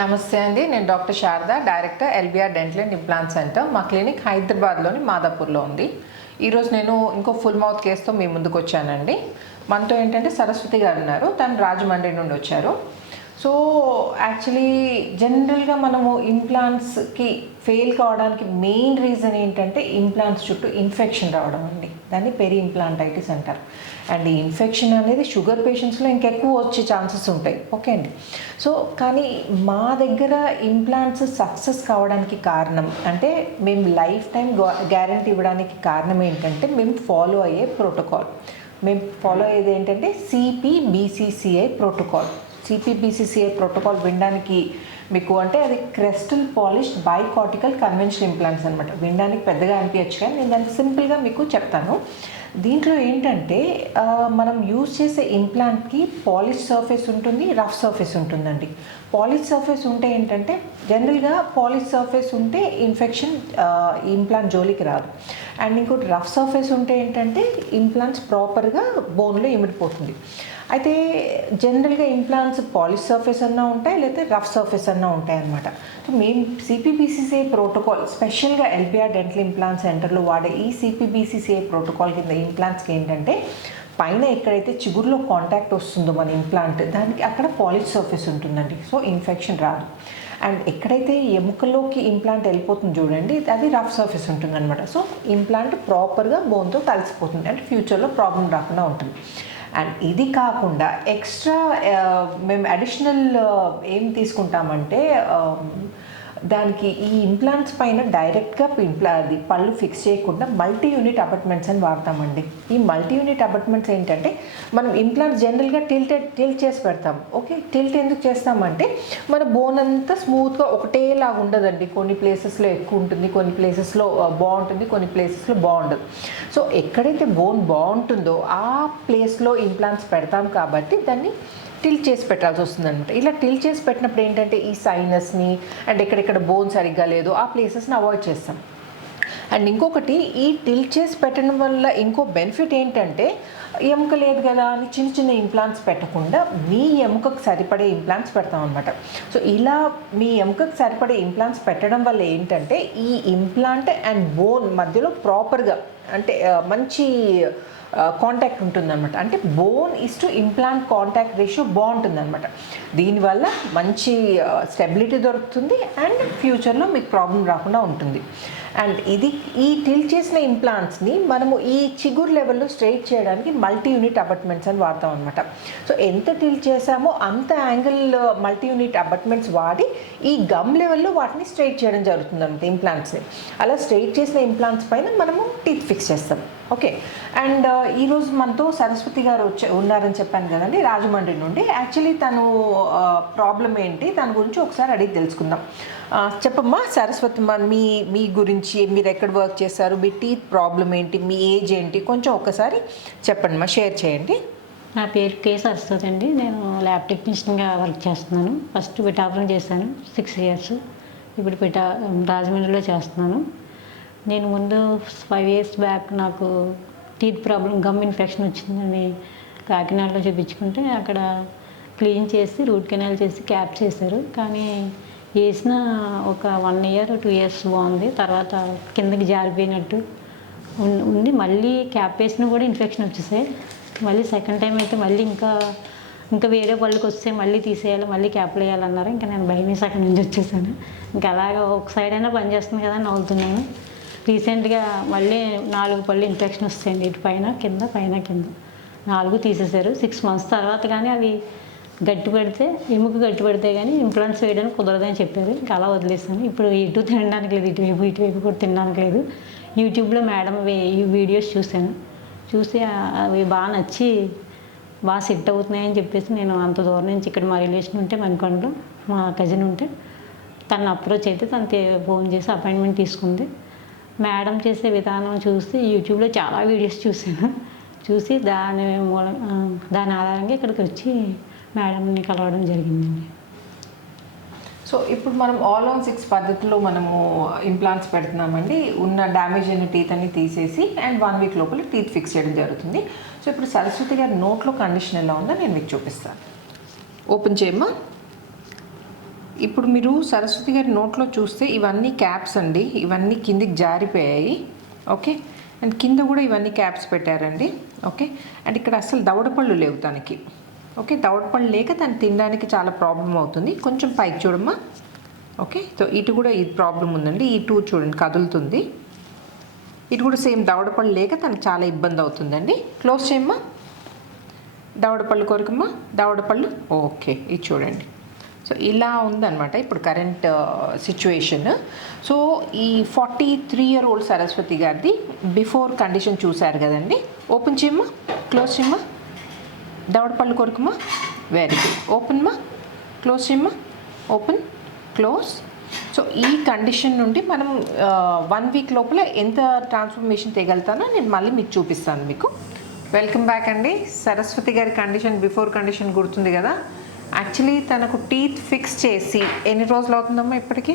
నమస్తే అండి. నేను doctor Sharada, director LBR dental and implant centre. మా క్లినిక్ హైదరాబాద్లోని మాదాపూర్లో ఉంది. ఈరోజు నేను ఇంకో ఫుల్ మౌత్ కేసుతో మీ ముందుకు వచ్చానండి. మనతో ఏంటంటే సరస్వతి గారు ఉన్నారు. తను రాజమండ్రి నుండి వచ్చారు. సో యాక్చువల్లీ జనరల్గా మనము ఇంప్లాంట్స్కి ఫెయిల్ కావడానికి మెయిన్ రీజన్ ఏంటంటే ఇంప్లాంట్స్ చుట్టూ ఇన్ఫెక్షన్ రావడం అండి. దాన్ని పెరి ఇంప్లాంటైటిస్ అంటారు. అండ్ ఈ ఇన్ఫెక్షన్ అనేది షుగర్ పేషెంట్స్లో ఇంకెక్కువ వచ్చే ఛాన్సెస్ ఉంటాయి. ఓకే అండి. సో కానీ మా దగ్గర ఇంప్లాంట్స్ సక్సెస్ కావడానికి కారణం అంటే మేము లైఫ్ టైం గ్యారంటీ ఇవ్వడానికి కారణం ఏంటంటే మేము ఫాలో అయ్యే ప్రోటోకాల్. మేము ఫాలో అయ్యేది ఏంటంటే CPBCCI ప్రోటోకాల్. CPBCCI ప్రోటోకాల్ వినడానికి మీకు అంటే అది క్రెస్టల్ పాలిష్డ్ బైకార్టికల్ కన్వెన్షనల్ ఇంప్లాంట్స్ అనమాట. వినడానికి పెద్దగా అనిపించచ్చు కానీ నేను దాన్ని సింపుల్గా మీకు చెప్తాను. దీంట్లో ఏంటంటే మనం యూజ్ చేసే ఇంప్లాంట్కి పాలిష్ సర్ఫేస్ ఉంటుంది, రఫ్ సర్ఫేస్ ఉంటుందండి. పాలిష్ సర్ఫేస్ ఉంటే ఏంటంటే జనరల్గా పాలిష్ సర్ఫేస్ ఉంటే ఇన్ఫెక్షన్ ఇంప్లాంట్ జోలికి రాదు. అండ్ ఇంకోటి రఫ్ సర్ఫేస్ ఉంటే ఏంటంటే ఇంప్లాంట్స్ ప్రాపర్గా బోన్లో ఇమిడిపోతుంది. అయితే జనరల్గా ఇంప్లాంట్స్ పాలిష్ సర్ఫేస్ అన్నా ఉంటాయి, లేకపోతే రఫ్ సర్ఫేస్ అన్నా ఉంటాయి అన్నమాట. సో మేము CPBCCI ప్రోటోకాల్ స్పెషల్గా ఎల్బిఆర్ డెంటల్ ఇంప్లాంట్ సెంటర్లో వాడే ఈ CPBCCI ప్రోటోకాల్ కింద ఇంప్లాంట్స్కి ఏంటంటే పైన ఎక్కడైతే చిగురులో కాంటాక్ట్ వస్తుందో మన ఇంప్లాంట్ దానికి అక్కడ పాలిష్ సర్ఫేస్ ఉంటుందండి. సో ఇన్ఫెక్షన్ రాదు. అండ్ ఎక్కడైతే ఎముకలోకి ఇంప్లాంట్ వెళ్ళిపోతుంది చూడండి, అది రఫ్ సర్ఫేస్ ఉంటుందన్నమాట. సో ఇంప్లాంట్ ప్రాపర్గా బోన్తో కలిసిపోతుంది అంటే ఫ్యూచర్లో ప్రాబ్లం రాకుండా ఉంటుంది. అండ్ ఇది కాకుండా ఎక్స్ట్రా మేము అడిషనల్ ఏం తీసుకుంటామంటే దానికి ఈ ఇంప్లాంట్స్ పైన డైరెక్ట్గా అది పళ్ళు ఫిక్స్ చేయకుండా మల్టీ యూనిట్ అబాట్మెంట్స్ అని వాడతామండి. ఈ మల్టీ యూనిట్ అబాట్మెంట్స్ ఏంటంటే మనం ఇంప్లాంట్స్ జనరల్గా టిల్ట్ చేసి పెడతాం. ఓకే, టిల్ట్ ఎందుకు చేస్తామంటే మన బోన్ అంతా స్మూత్గా ఒకటేలాగా ఉండదండి. కొన్ని ప్లేసెస్లో ఎక్కువ ఉంటుంది, కొన్ని ప్లేసెస్లో బాగుంటుంది, కొన్ని ప్లేసెస్లో బాగుండదు. సో ఎక్కడైతే బోన్ బాగుంటుందో ఆ ప్లేస్లో ఇంప్లాంట్స్ పెడతాం కాబట్టి దాన్ని టిల్ట్ చేసి పెట్టాల్సి వస్తుంది అనమాట. ఇలా టిల్ట్ చేసి పెట్టినప్పుడు ఏంటంటే ఈ సైనస్ని అండ్ ఎక్కడెక్కడ బోన్ సరిగ్గా లేదు ఆ ప్లేసెస్ని అవాయిడ్ చేస్తాం. అండ్ ఇంకొకటి ఈ టిల్ట్ చేసి పెట్టడం వల్ల ఇంకో బెనిఫిట్ ఏంటంటే ఎముక లేదు కదా అని చిన్న చిన్న ఇంప్లాంట్స్ పెట్టకుండా మీ ఎముకకు సరిపడే ఇంప్లాంట్స్ పెడతాం అనమాట. సో ఇలా మీ ఎముకకు సరిపడే ఇంప్లాంట్స్ పెట్టడం వల్ల ఏంటంటే ఈ ఇంప్లాంట్ అండ్ బోన్ మధ్యలో ప్రాపర్గా అంటే మంచి కాంటాక్ట్ ఉంటుందన్నమాట. అంటే bone is to implant contact ratio బాగుంటుందన్నమాట. దీనివల్ల మంచి స్టెబిలిటీ దొరుకుతుంది అండ్ ఫ్యూచర్లో మీకు ప్రాబ్లం రాకుండా ఉంటుంది. అండ్ ఈ టిల్ట్ చేసిన ఇంప్లాంట్స్ని మనము ఈ చిగురు లెవెల్లో స్ట్రైట్ చేయడానికి మల్టీ యూనిట్ అబాట్మెంట్స్ అని వాడతాం అనమాట. సో ఎంత టిల్ట్ చేసామో అంత యాంగిల్ మల్టీ యూనిట్ అబాట్మెంట్స్ వాడి ఈ గమ్ లెవెల్లో వాటిని స్ట్రైట్ చేయడం జరుగుతుంది అనమాట ఇంప్లాంట్స్ని. అలా స్ట్రైట్ చేసిన ఇంప్లాంట్స్ పైన మనము టీత్ ఫిక్స్ చేస్తాం. ఓకే. అండ్ ఈరోజు మనతో సరస్వతి గారు ఉన్నారని చెప్పాను కదండి, రాజమండ్రి నుండి. యాక్చువల్లీ తను ప్రాబ్లం ఏంటి దాని గురించి ఒకసారి అడిగి తెలుసుకుందాం. చెప్పమ్మా సరస్వతి, మీ గురించి, మీరు ఎక్కడ వర్క్ చేస్తారు, మీ టీత్ ప్రాబ్లం ఏంటి, మీ ఏజ్ ఏంటి, కొంచెం ఒకసారి చెప్పండి మా, షేర్ చేయండి. నా పేరు కే సరస్వతి అండి. నేను ల్యాబ్ టెక్నీషియన్గా వర్క్ చేస్తున్నాను. ఫస్ట్ పిఠాపురం చేశాను 6 years. ఇప్పుడు రాజమండ్రిలో చేస్తున్నాను. నేను ముందు 5 years బ్యాక్ నాకు టీత్ ప్రాబ్లం, గమ్ ఇన్ఫెక్షన్ వచ్చిందని కాకినాడలో చూపించుకుంటే అక్కడ క్లీన్ చేసి రూట్ కెనాల్ చేసి క్యాప్ చేశారు. కానీ వేసిన ఒక 1 year 2 years బాగుంది. తర్వాత కిందకి జారిపోయినట్టు ఉంది. మళ్ళీ క్యాప్ వేసినా కూడా ఇన్ఫెక్షన్ వచ్చేసాయి. మళ్ళీ సెకండ్ టైం అయితే మళ్ళీ ఇంకా వేరే పళ్ళకి వస్తే మళ్ళీ తీసేయాలి, మళ్ళీ క్యాప్లు వేయాలన్నారు. ఇంకా నేను భయం వేసి అక్కడి నుంచి వచ్చేసాను. ఇంకా అలాగా ఒక సైడ్ అయినా పనిచేస్తుంది కదా అని నవ్వుతున్నాను. రీసెంట్గా మళ్ళీ 4 పళ్ళు ఇన్ఫెక్షన్ వస్తాయండి, ఇటు పైన కింద 4 తీసేశారు. 6 months తర్వాత కానీ అవి గట్టి పెడితే, ఎముక గట్టి పెడితే కానీ ఇంప్లాంట్స్ వేయడానికి కుదరదని చెప్పారు. ఇంకా అలా వదిలేసాను. ఇప్పుడు ఇటు తినడానికి లేదు, ఇటువైపు కూడా తినడానికి లేదు. యూట్యూబ్లో మేడం వీడియోస్ చూసి అవి బాగా నచ్చి బాగా సెట్ అవుతున్నాయని చెప్పేసి నేను అంత దూరం నుంచి ఇక్కడ మా రిలేషన్ ఉంటే మణికొండలో మా కజిన్ ఉంటే తను అప్రోచ్ అయితే తను ఫోన్ చేసి అపాయింట్మెంట్ తీసుకుంది. మేడం చేసే విధానం చూసి యూట్యూబ్లో చాలా వీడియోస్ చూసి దాని ఆధారంగా ఇక్కడికి వచ్చి మేడంని కలవడం జరిగిందండి. సో ఇప్పుడు మనం ఆల్ ఆన్ 6 పద్ధతిలో మనము ఇంప్లాంట్స్ పెడుతున్నామండి. ఉన్న డ్యామేజ్ అయిన టీత్ అన్ని తీసేసి అండ్ 1 week లోపల టీత్ ఫిక్స్ చేయడం జరుగుతుంది. సో ఇప్పుడు సరస్వతి గారి నోట్లో కండిషన్ ఎలా ఉందో నేను మీకు చూపిస్తాను. ఓపెన్ చేయమ్మా. ఇప్పుడు మీరు సరస్వతి గారి నోట్లో చూస్తే ఇవన్నీ క్యాప్స్ అండి, ఇవన్నీ కిందికి జారిపోయాయి. ఓకే, అండ్ కింద కూడా ఇవన్నీ క్యాప్స్ పెట్టారండి. ఓకే, అండ్ ఇక్కడ అసలు దవడపళ్ళు లేవు తనకి. ఓకే, దవడపళ్ళు లేక తను తినడానికి చాలా ప్రాబ్లం అవుతుంది. కొంచెం పైకి చూడమ్మా. ఓకే, సో ఇటు కూడా ఈ ప్రాబ్లం ఉందండి. ఈ టూ చూడండి కదులుతుంది. ఇటు కూడా సేమ్ దవడపళ్ళు లేక తనకు చాలా ఇబ్బంది అవుతుందండి. క్లోజ్ చేయమ్మా. దవడపళ్ళు కొరకమ్మా, దవడపళ్ళు. ఓకే, ఇది చూడండి. సో ఇలా ఉందన్నమాట ఇప్పుడు కరెంట్ సిచ్యువేషన్. సో ఈ 43-year-old సరస్వతి గారిది బిఫోర్ కండిషన్ చూశారు కదండి. ఓపెన్ చేయమ్మా, క్లోజ్ చేయమ్మా. దవడపళ్ళు కొరకమ్మా. Very good. ఓపెన్మా, క్లోజ్ చేయమ్మా. Open, close. సో ఈ కండిషన్ నుండి మనం 1 week లోపల ఎంత ట్రాన్స్ఫర్మేషన్ తేగలుగుతానో నేను మళ్ళీ మీకు చూపిస్తాను మీకు. వెల్కమ్ బ్యాక్ అండి. సరస్వతి గారి కండిషన్ బిఫోర్ కండిషన్ గుర్తుంది కదా. యాక్చువల్లీ తనకు టీత్ ఫిక్స్ చేసి ఎన్ని రోజులు అవుతుందమ్మా ఇప్పటికి?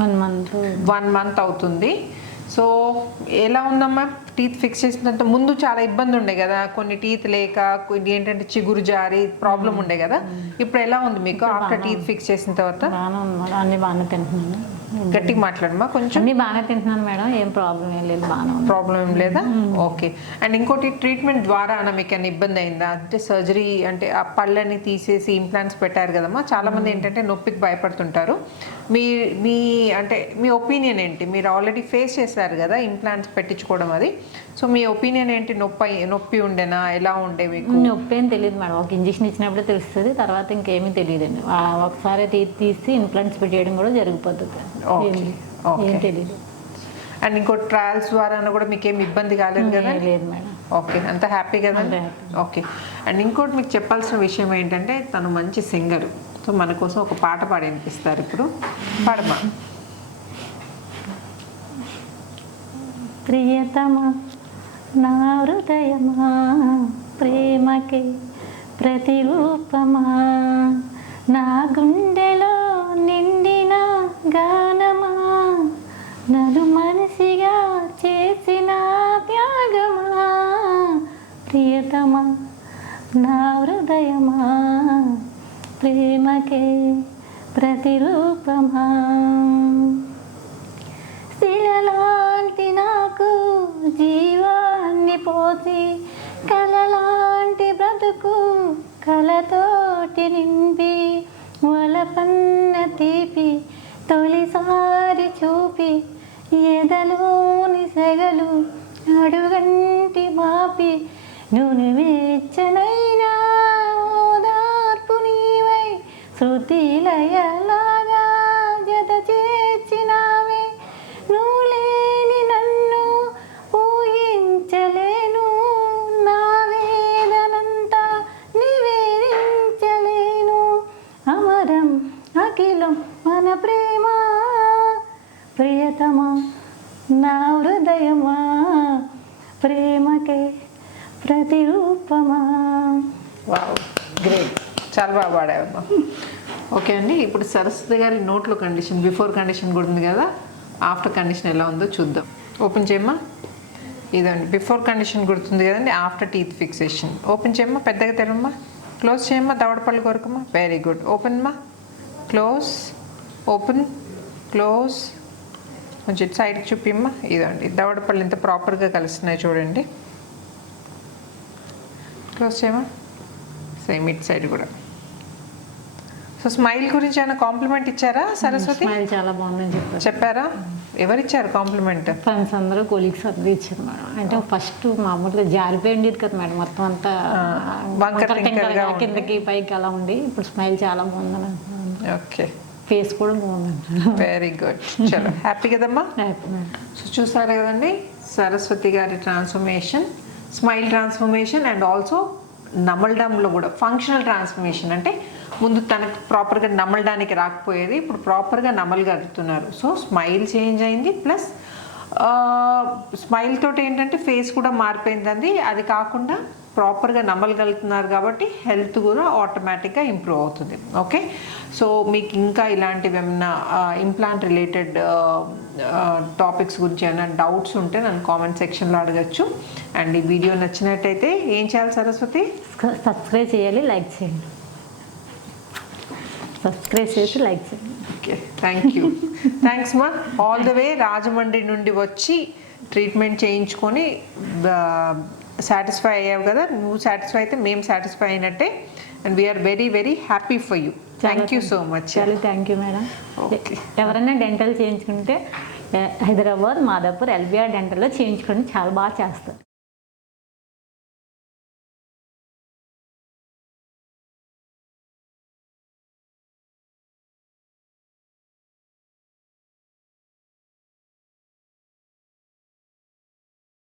1 month అవుతుంది. సో ఎలా ఉందమ్మా టీత్ ఫిక్స్ చేసినంత ముందు చాలా ఇబ్బంది ఉండే కదా, కొన్ని టీత్ లేక కొన్ని ఏంటంటే చిగురు జారి ప్రాబ్లం ఉండే కదా. ఇప్పుడు ఎలా ఉంది మీకు ఆఫ్టర్ టీత్ ఫిక్స్ చేసిన తర్వాత? అన్ని బాగానే తింటున్నాను. గట్టిగా మాట్లాడమ్మా కొంచెం. అన్ని బాగానే తింటున్నాను మేడం, ఏం ప్రాబ్లం ఏం లేదు, బాగానే ప్రాబ్లం ఏం లేదా? ఓకే. అండ్ ఇంకోటి ట్రీట్మెంట్ ద్వారా మీకు ఏమైనా ఇబ్బంది అయిందా? అంటే సర్జరీ అంటే ఆ పళ్ళని తీసేసి ఇంప్లాంట్స్ పెట్టారు కదమ్మా. చాలామంది ఏంటంటే నొప్పికి భయపడుతుంటారు. మీ మీ అంటే మీ ఒపీనియన్ ఏంటి? మీరు ఆల్రెడీ ఫేస్ చేశారు కదా ఇంప్లాంట్స్ పెట్టించుకోవడం అది. సో మీ ఒపీనియన్ ఏంటి? నొప్పి ఉండేనా, ఎలా ఉండే మీకు? నొప్పి ఏం తెలియదు మేడం, ఒక ఇంజక్షన్ ఇచ్చినప్పుడే తెలుస్తుంది, తర్వాత ఇంకేమీ తెలియదండి. ఒకసారి తీసి ఇంప్లాంట్స్ పెట్టేయడం కూడా జరిగిపోతుంది, ఏం తెలియదు. అండ్ ఇంకో ట్రయల్స్ ద్వారా కూడా మీకు ఏమి ఇబ్బంది కాలేదు కదా? లేదు మేడం. ఓకే, అంత హ్యాపీ కదా? ఓకే. అండ్ ఇంకోటి మీకు చెప్పాల్సిన విషయం ఏంటంటే తను మంచి సింగర్. సో మన కోసం ఒక పాట పాడి వినిపిస్తారు ఇప్పుడు. పాడమా. ప్రియతమా నా హృదయమా, ప్రేమకే ప్రతిరూపమా, నా గుండెలో నిండిన గానమా, నన్ను మనిషిగా చేసిన త్యాగమా, ప్రియతమా నా హృదయమా, ప్రేమకే ప్రతిరూపమా, శిలలాంటి నాకు జీవాన్ని పోసి, కలలాంటి బ్రతుకు కలతోటి నింపి, వలపన్న తీపి తొలిసారి చూపి, ఎదలోని సెగలు అడుగంటి మాపి, నువ్వు వెచ్చనైనా ఓదార్పు నీవై, శృతిలయలాగా జత చేర్చినావే, నువ్వు లేని నన్ను ఊహించలేను, నా వేదనంతా నివేదించలేను, అమరం అఖిలం మన ప్రేమ, ప్రియతమా నా హృదయమా, ప్రేమకే ప్రతిరూపమా. వావ్, గ్రేట్, చాలా బాగా పాడావమ్మా. ఓకే అండి, ఇప్పుడు సరస్వతి గారి నోట్లో కండిషన్ బిఫోర్ కండిషన్ కూడా ఉంది కదా, ఆఫ్టర్ కండిషన్ ఎలా ఉందో చూద్దాం. ఓపెన్ చేయమ్మా. ఇదండి బిఫోర్ కండిషన్ గుర్తుంది కదండి, ఆఫ్టర్ టీత్ ఫిక్సేషన్. ఓపెన్ చేయమ్మా, పెద్దగా తెరమ్మా. క్లోజ్ చేయమ్మా, దవడపళ్ళు కొరకమ్మా. Very good. ఓపెన్మా, క్లోజ్, ఓపెన్, క్లోజ్. కొంచెం సైడ్కి చూపిమ్మా. ఇదండి దవడపళ్ళు ఎంత ప్రాపర్గా కలుస్తున్నాయి చూడండి. క్లోజ్ చేయమా. సేమ్ ఇట్ సైడ్ కూడా. సో స్మైల్ గురించి ఏమైనా కాంప్లిమెంట్ ఇచ్చారా సరస్వతి? స్మైల్ చాలా బాగుందని చెప్పారా? ఎవరిచ్చారు కాంప్లిమెంట్? ఫ్రెండ్స్ అందరూ, కొలీగ్స్ అందరూ ఇచ్చారు మేడం. అంటే ఫస్ట్ మామూలుగా జారిపోయింది కదా మేడం, మొత్తం అంతా కిందకి పైకి అలా ఉండి, ఇప్పుడు స్మైల్ చాలా బాగుందని. ఓకే, ఫేస్ కూడా బాగుందండి. Very good. చలో, హ్యాపీ కదమ్మా. సో చూసారు కదండి సరస్వతి గారి transformation, smile transformation and also నమలడంలో కూడా ఫంక్షనల్ ట్రాన్స్ఫర్మేషన్. అంటే ముందు తనకు ప్రాపర్గా నమలడానికి రాకపోయేది, ఇప్పుడు ప్రాపర్గా నమలగలుగుతున్నారు. సో స్మైల్ చేంజ్ అయింది, ప్లస్ స్మైల్ తోటి ఏంటంటే ఫేస్ కూడా మారిపోయిందండి. అది కాకుండా ప్రాపర్గా నమలగలుగుతున్నారు కాబట్టి హెల్త్ కూడా ఆటోమేటిక్గా ఇంప్రూవ్ అవుతుంది. ఓకే, సో మీకు ఇంకా ఇలాంటివి ఏమైనా ఇంప్లాంట్ రిలేటెడ్ టాపిక్స్ గురించి ఏమైనా డౌట్స్ ఉంటే నన్ను కామెంట్ సెక్షన్లో అడగచ్చు. అండ్ ఈ వీడియో నచ్చినట్టయితే ఏం చేయాలి సరస్వతి? సబ్స్క్రైబ్ చేయాలి, లైక్ చేయండి. సబ్స్క్రైబ్ చేసి లైక్ చేయండి. Okay, thank you. థ్యాంక్స్ మా. ఆల్ ద వే రాజమండ్రి నుండి వచ్చి ట్రీట్మెంట్ చేయించుకొని సాటిస్ఫై అయ్యావు కదా. నువ్వు సాటిస్ఫై అయితే మేము సాటిస్ఫై అయినట్టే. And we are very very happy for you. Thank you so much. చాలా థ్యాంక్ యూ మేడం. ఓకే. ఎవరైనా డెంటల్ చేయించుకుంటే హైదరాబాద్ మాదాపూర్ ఎల్బిఆర్ డెంటల్లో చేయించుకొని చాలా బాగా చేస్తారు.